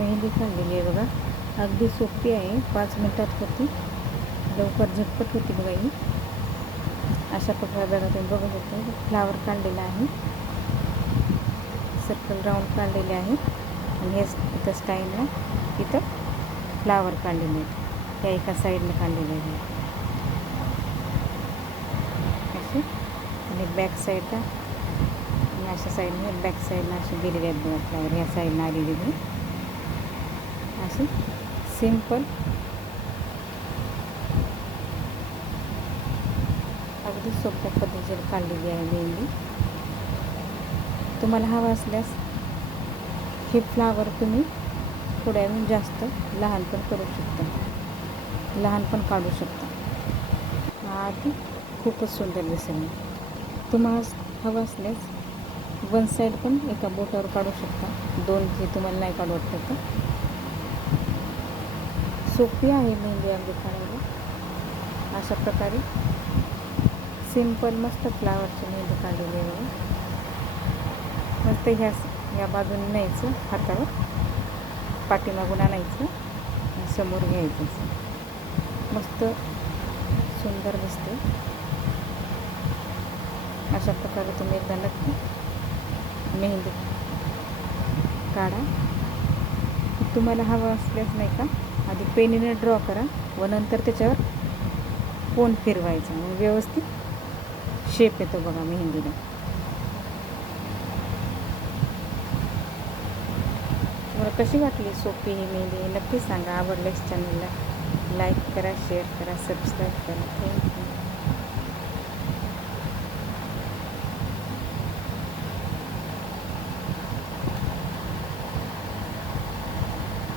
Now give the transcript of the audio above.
मेहंदी काढलेली आहे बघा. अगदी सोपी आहे, 5 मिनटात होती, लवकर झटपट होती बघा ही. अशा प्रकारे बघा तुम्ही बघू शकता, फ्लावर काढलेला आहे, सर्कल राऊंड काढलेले आहे आणि हे इथं स्टाईलला इथं फ्लावर काढलेले आहेत, त्या एका साईडला काढलेले आहे असे. आणि बॅक साईडला आणि अशा साईडने बॅक साईडला असे दिलेले आहेत बघा फ्लावर, ह्या साईडला आलेले आहे असे सिंपल अगदी सोप्या पद्धतीने काढलेली आहे मेहंदी. तुम्हाला हवं असल्यास हे फ्लावर तुम्ही थोड्या जास्त लहान पण करू शकता, लहान पण काढू शकता, आधी खूपच सुंदर दिसेल. तुम्हाला हवं असल्यास वन साईड पण एका बोटावर काढू शकता, दोन जे तुम्हाला नाही काढू वाटतं तर. सोपी आहे मेहंदी अगदी काढायला. अशा प्रकारे सिंपल मस्त फ्लावरची मेहंदी काढलेली आहे. मस्त ह्या बाजूने न्यायचं, हातावर पाठीमागून आणायचं, समोर घ्यायचं, मस्त सुंदर दिसते. अशा प्रकारे तुम्ही एकदा नक्की मेहंदी काढा. तुम्हाला हवं असल्यास नाही का आधी पेनीने ड्रॉ करा व नंतर त्याच्यावर कोन फिरवायचा, मग व्यवस्थित शेप येतो बघा मेहंदीला. तुम्हाला कशी वाटली सोपी ही मेहंदी नक्की सांगा. आवडल्यास चॅनलला लाईक करा, शेअर करा, सबस्क्राईब करा. थँक्यू.